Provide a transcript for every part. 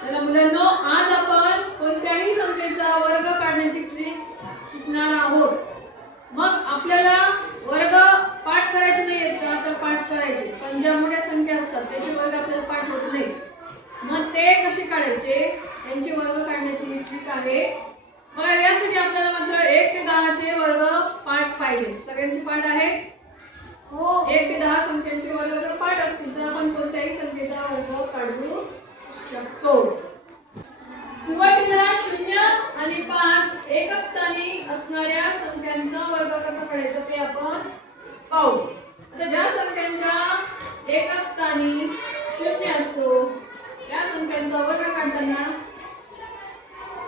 चला मुलांनो, आज आपण कोणत्याही संख्येचा वर्ग काढण्याची ट्रिक शिकणार आहोत. मग आपल्याला वर्ग पाठ करायचे नाहीत का? तर पाठ करायचे, पण ज्या मोठ्या संख्या असतात त्याचे वर्ग आपल्याला पाठ होत नाही. मग ते कसे काढायचे, त्यांचे वर्ग काढण्याची ट्रिक आहे. बघा, यासाठी आपल्याला मात्र 1 ते 10 चे वर्ग पाठ पाहिजे. सगळ्यांचे पाठ आहे हो. 1 ते 10 संख्यांचे वर्ग जर पाठ असतील तर आपण कोणत्याही संख्येचा वर्ग काढू शकतो. सुरुवातीला 0 आणि 5 एकक स्थानी असणाऱ्या संख्यांचा वर्ग कसा काढायचा ते आपण पाहू. आता ज्या संख्यांच्या एकक स्थानी 0 असतो त्या संख्यांचा वर्ग काढताना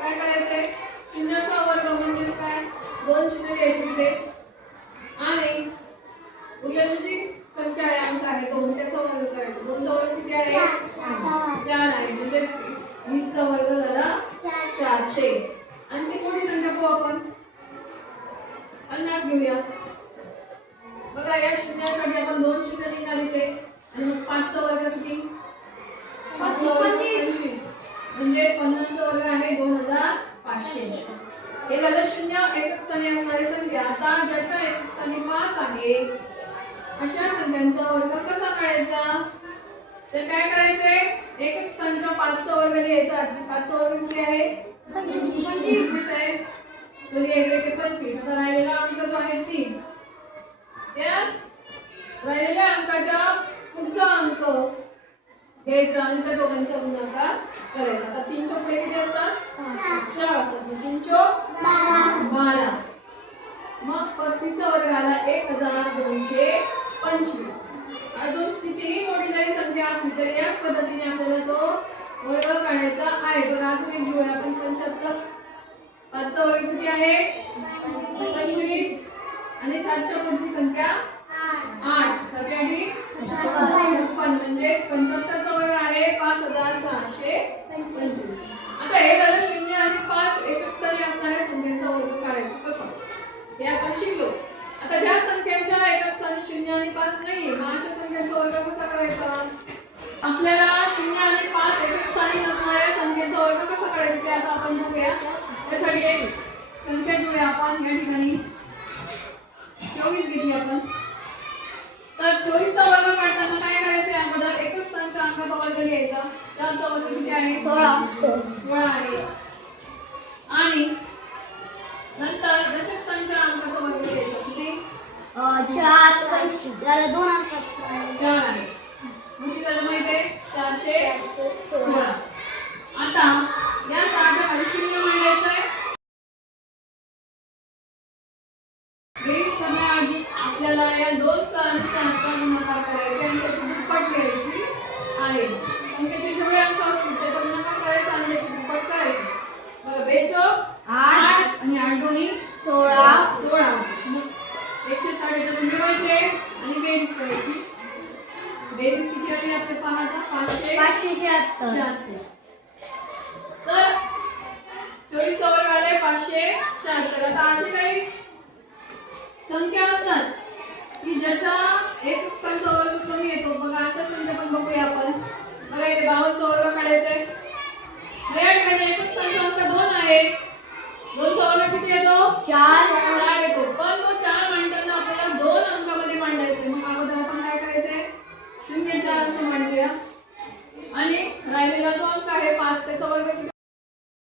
काय करायचंय? 0 चा वर्ग म्हणजे काय? 2 शून्य घ्यायचे तिथे आणि उरलेली संख्या आहे, अंक आहे 2, त्याचा वर्ग करायचा. 2 चा वर्ग किती आहे? 4 आहे. म्हणजे 20 चा वर्ग झाला 400. आणि ती मोठी संख्या पाहू आपण, 50 घेऊया. बघा, या शून्यासाठी आपण 2 शून्य लिहिणार इथे आणि मग 5 चा वर्ग किती? 5 चा वर्ग 25, म्हणजे 50 चा वर्ग आहे 2500. हे झालं 0 एकक स्थानी असणारी संख्या. आता ज्याच्या एकक स्थानी 5 आहे अशा संख्यांचा वर्ग कसा काढायचा? तर काय करायचंय? एकक स्थानच्या 5 चा वर्ग लिहायचा. 5 चा वर्ग किती आहे? 25 आहे. तो लिहायचा ते 25. आता राहिलेला अंक जो आहे 3, त्या राहिलेल्या अंकाच्या पुढचा अंक घ्यायचा आणि त्या दोघांचा गुणाकार करायचा. आता 3 च्या पुढे किती असतात? 4 असतात. 3 चोक 12. मग 35 चा वर्ग आला 1225. अजून कितीही मोठी जरी संख्या असली तरी याच पद्धतीने आपल्याला तो वर्ग काढायचा आहे. बघा, अजून एक घेऊया आपण 75. 5 चा वर्ग किती आहे? 25 आणि 7 च्या पुढची संख्या 8. 7 आणि 56 म्हणजे 75 चा वर्ग आहे 5625. आता हे झालं 0 आणि 5 एकक स्थानी असणाऱ्या संख्यांचा वर्ग काढायचा कसा ते आपण शिकलो. आता ज्या संख्यांच्या एकक स्थानी 0 आणि 5 नाहीये, मग अशा संख्यांचा वर्ग कसा करायचा? आपल्याला 0 आणि 5 एकक स्थानी नसणाऱ्या संख्येचा वर्ग कसा काढायचा ते आता आपण बघूया. त्यासाठी एक संख्या घेऊया आपण. या ठिकाणी 24 घेतली आपण. तर 24 चा वर्ग काढताना काय करायचं? अगोदर एकक स्थानच्या अंकाचा वर्ग लिहायचा. त्याचा वर्ग किती आहे? 16 आहे. आणि नंतर दशक स्थानच्या अंकाचा वर्ग लिहायचा. किती? 4 2 अंक 4 आहे. किती झालं माहिती आहे? 416. आता या 6 च्या खाली 0 मांडायचं आहे. बेरीज करण्याआधी आपल्याला या 2 चा आणि 4 चा गुणाकार करायचा आणि त्याची दुप्पट घ्यायची आहे. संख्येचे जेवढे अंक असतील त्याचा गुणाकार करायचा आणि त्याची दुप्पट करायची. बघा, 2 चोक 8 आणि 8 दोन्ही 16. मग 160 याच्यातून मिळवायचे आणि बेरीज करायची. बेरीज किती आली आपले पहा आता? 576. तर 24 चा वर्ग आलाय 576. आता अशी काही संख्या असतात की ज्याच्या एकक स्थानचा वर्ग कमी येतो. बघा, अशा संख्या पण बघूया आपण. बघा, इथे 52 चा वर्ग काढायचा आहे. या ठिकाणी एकक स्थानचा अंक 2 आहे. 2 चा वर्ग किती येतो? 4 येतो. पण तो 4 मांडताना आपल्याला 2 अंकामध्ये मांडायचे. मग अगोदर आपण काय करायचंय? 0 4 असं मांडूया आणि राहिलेला जो अंक आहे 5 त्याचा वर्ग किती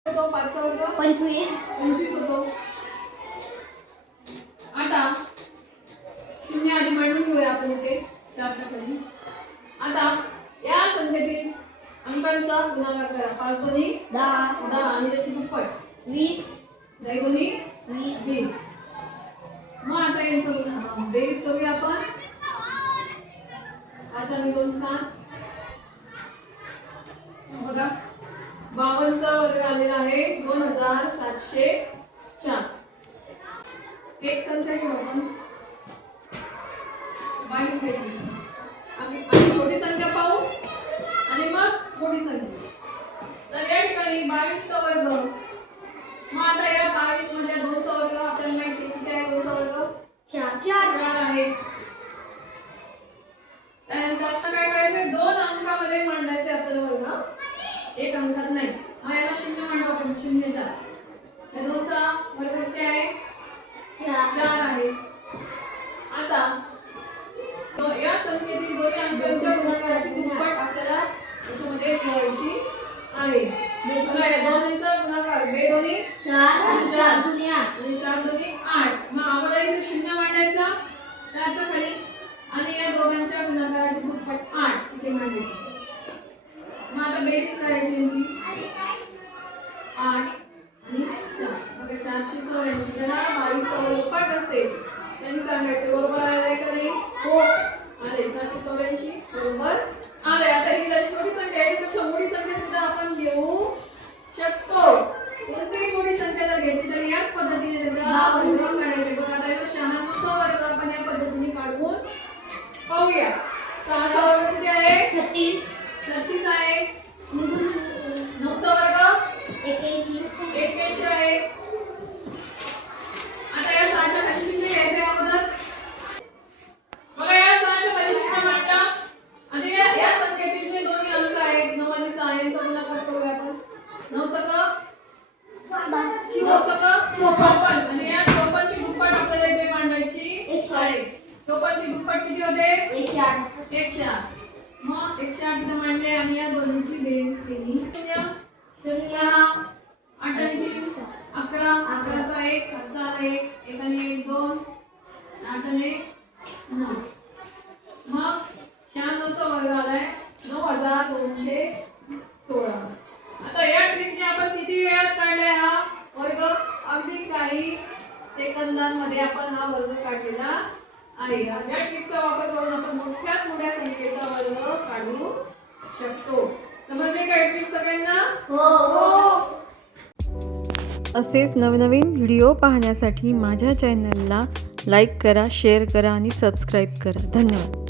होतो? 5 चा वर्ग 25 होतो. आता 0 आधी मांडून घेऊया आपण इथे 4 च्या खाली. आता या संख्येतील अंकांचा गुणाकार करा. 5 दोन्ही 10 आणि त्याची दुप्पट 20 10 दोन्ही 20. मग आता यांचं बेरीज करूया आपण. 5 आणि 2 7. बघा, 52 चा वर्ग आलेला आहे 2704. एक संख्या घेऊ आपण 22 घेतली. आम्ही छोटी संख्या पाहू आणि मग मोठी संख्या. तर या ठिकाणी 22 चा वर्ग. मग आता या 22 मध्ये 2 चा वर्ग आपल्याला माहिती किती आहे? 2 चा वर्ग 4 आहे. त्यानंतर आता काय करायचं? 2 अंकामध्ये मांडायचे आपल्याला वर्ग. एक अंकात नाही. मग याला 0 मांडू आपण. 0 4. या 2चा वर्ग किती आहे? 4 आहे. आता या संख्येतील दोन्ही अंकांच्या गुणाकाराची दुप्पट आपल्याला याच्यामध्ये मिळवायची आहे. बघा या दोन्हीचा गुणाकार 2 दोन्ही 4 4 आणि 4 दोन्ही 8. मग आम्हाला इथे 0 मांडायचा त्याच्या खाली आणि या दोघांच्या गुणाकाराची दुप्पट 8 इथे मांडायची. मग आता बेरीज करायची यांची 8 आणि 4. मग 484 ज्याला 22चा वर्गपट असेल त्यांनी सांगायचं बरोबर आलंय का नाही? हो आले. 484 बरोबर आले. आता ही जरी छोटी संख्या आहे याच्यापेक्षा मोठी संख्या सुद्धा आपण घेऊ शकतो. कोणतीही मोठी संख्या जर घेतली तर याच पद्धतीने त्याचा वर्ग काढायचा. बघा आता इथं 96चा वर्ग आपण या पद्धतीने काढून पाहूया. 6चा वर्ग किती आहे? 36 आहे. 9चा वर्ग 81 आहे. आता या 6च्या खाली 0 घ्यायचे अगोदर. बघा या 6च्या खाली 0 मांडला आणि या संख्येतील जे दोन्ही अंक आहेत 9 आणि 6 यांचा गुणाकार करूया आपण. 9 सक 54 आणि या 54 ची दुप्पट आपल्याला इथे मांडायची आहे. 54 ची दुप्पट किती होते? 108. मग 108 इथे मांडले आणि या दोन्हीची बेरीज केली. 0 8 आणि 3 11. 11चा 1 7चा 1 1 आणि 1 2 8 आणि 9. मग 96चा वर्ग आलाय 9216. आता या ट्रिकने आपण किती वेळात काढलाय हा वर्ग? अगदी काही सेकंदांमध्ये आपण हा वर्ग काढलेला आहे. या ट्रिकचा वापर करून आपण मोठ्यात मोठ्या संख्येचा वर्ग काढू शकतो. समजले का ट्रिक सगळ्यांना? हो. असेच नवनवीन व्हिडिओ पाहण्यासाठी माझ्या चॅनलला लाईक करा, शेअर करा आणि सबस्क्राईब करा. धन्यवाद.